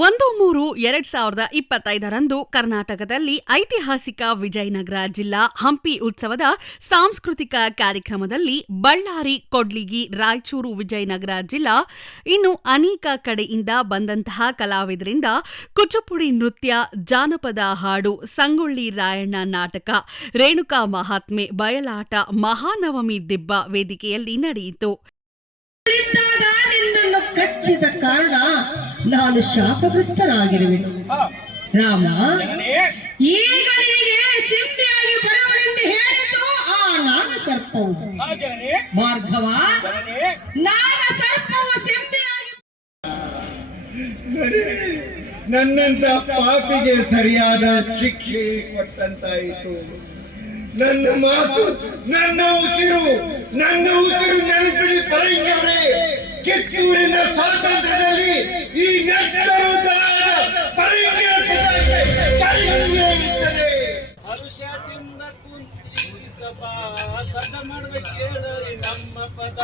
1-3-2025 ಕರ್ನಾಟಕದಲ್ಲಿ ಐತಿಹಾಸಿಕ ವಿಜಯನಗರ ಜಿಲ್ಲಾ ಹಂಪಿ ಉತ್ಸವದ ಸಾಂಸ್ಕೃತಿಕ ಕಾರ್ಯಕ್ರಮದಲ್ಲಿ ಬಳ್ಳಾರಿ, ಕೊಡ್ಲಿಗಿ, ರಾಯಚೂರು, ವಿಜಯನಗರ ಜಿಲ್ಲಾ ಇನ್ನು ಅನೇಕ ಕಡೆಯಿಂದ ಬಂದಂತಹ ಕಲಾವಿದರಿಂದ ಕುಚುಪುಡಿ ನೃತ್ಯ, ಜಾನಪದ ಹಾಡು, ಸಂಗೊಳ್ಳಿ ರಾಯಣ್ಣ ನಾಟಕ, ರೇಣುಕಾ ಮಹಾತ್ಮೆ, ಬಯಲಾಟ, ಮಹಾನವಮಿ ದಿಬ್ಬ ವೇದಿಕೆಯಲ್ಲಿ ನಡೆಯಿತು. ಕಚ್ಚಿದ ಕಾರಣ ನಾನು ಶಾಪಗ್ರಸ್ತರಾಗಿರುವೆನು. ರಾಮ, ಈಗ ನಿನಗೆ ಸಿಂಹಿಯಾಗಿ ಬರುವನೆಂದು ಹೇಳಿದ್ದು ಆ ನಾಗ ಸರ್ಪವು. ಭಾರ್ಗವ, ನಾಗ ಸರ್ಪವು ಸಿಂಹಿಯಾಗಿ ನನ್ನಂತ ಪಾಪಿಗೆ ಸರಿಯಾದ ಶಿಕ್ಷೆ ಕೊಟ್ಟಂತಾಯಿತು. ನನ್ನ ಮಾತು, ನನ್ನ ಉಸಿರು ನೆನಪಿಡಿ ಪರಂಗವರೇ. ಕಿತ್ತೂರಿನ ಸ್ವಾತಂತ್ರ್ಯದಲ್ಲಿ ಈ ಹರುಷದಿಂದ ಕುಂತಿ ಸಭಾ ಸದ ಮಾಡುವ ಕೇಳರಿ ನಮ್ಮ ಪದ.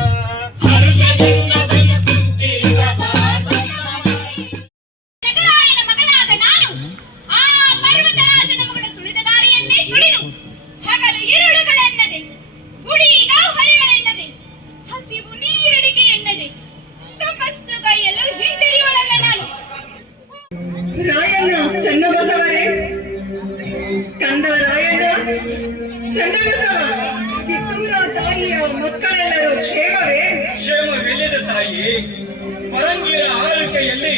ನಗರಾಯನ ಮಗಳಾದ ನಾನು ಆ ಪರ್ವತರಾಜನ ಮಗಳ ತುಳಿದ ದಾರಿಯನ್ನೇ ತುಳಿದು ಹಗಲು ഇരുಳುಗಳೆನ್ನದೆ, ಗುಡಿಗ ಹರಿಗಳೆನ್ನದೆ, ಹಸಿವು ನೀರಡಿಕೆ ಎನ್ನದೆ ತಪಸ್ಸುಗೈಯಲು ಹಿಂದಿರಿಯುವಳಲ್ಲ ನಾನು. ರಾಯಣ್ಣ ಚನ್ನಬಸವರೇ, ಕಂದ ರಾಯಣ್ಣ ಚನ್ನಬಸವ, ಕಿತ್ತೂರ ತಾಯಿಯ ಮಕ್ಕಳೆಲ್ಲರೂ ಕ್ಷೇಮವೇ? ಕ್ಷೇಮವಿಲ್ಲದ ತಾಯಿ, ಪರಂಗಿಯರ ಆಳ್ವಿಕೆಯಲ್ಲಿ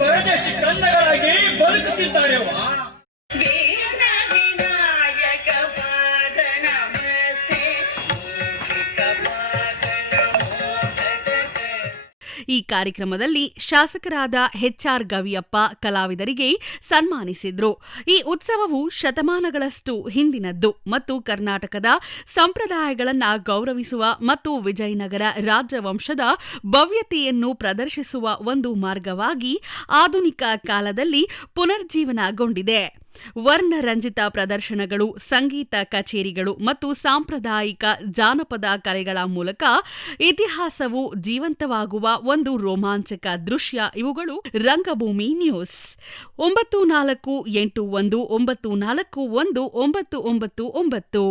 ಪರದೇಶಿ ಕಂದಗಳಾಗಿ ಬದುಕುತ್ತಿದ್ದಾರೆವಾ. ಈ ಕಾರ್ಯಕ್ರಮದಲ್ಲಿ ಶಾಸಕರಾದ HR ಗವಿಯಪ್ಪ ಕಲಾವಿದರಿಗೆ ಸನ್ಮಾನಿಸಿದ್ರು. ಈ ಉತ್ಸವವು ಶತಮಾನಗಳಷ್ಟು ಹಿಂದಿನದ್ದು ಮತ್ತು ಕರ್ನಾಟಕದ ಸಂಪ್ರದಾಯಗಳನ್ನು ಗೌರವಿಸುವ ಮತ್ತು ವಿಜಯನಗರ ರಾಜವಂಶದ ಭವ್ಯತೆಯನ್ನು ಪ್ರದರ್ಶಿಸುವ ಒಂದು ಮಾರ್ಗವಾಗಿ ಆಧುನಿಕ ಕಾಲದಲ್ಲಿ ಪುನರ್ಜೀವನಗೊಂಡಿದೆ. ವರ್ಣರಂಜಿತ ಪ್ರದರ್ಶನಗಳು, ಸಂಗೀತ ಕಚೇರಿಗಳು ಮತ್ತು ಸಾಂಪ್ರದಾಯಿಕ ಜಾನಪದ ಕಲೆಗಳ ಮೂಲಕ ಇತಿಹಾಸವು ಜೀವಂತವಾಗುವ ಒಂದು ರೋಮಾಂಚಕ ದೃಶ್ಯ ಇವುಗಳು. ರಂಗಭೂಮಿ ನ್ಯೂಸ್ 9481941999.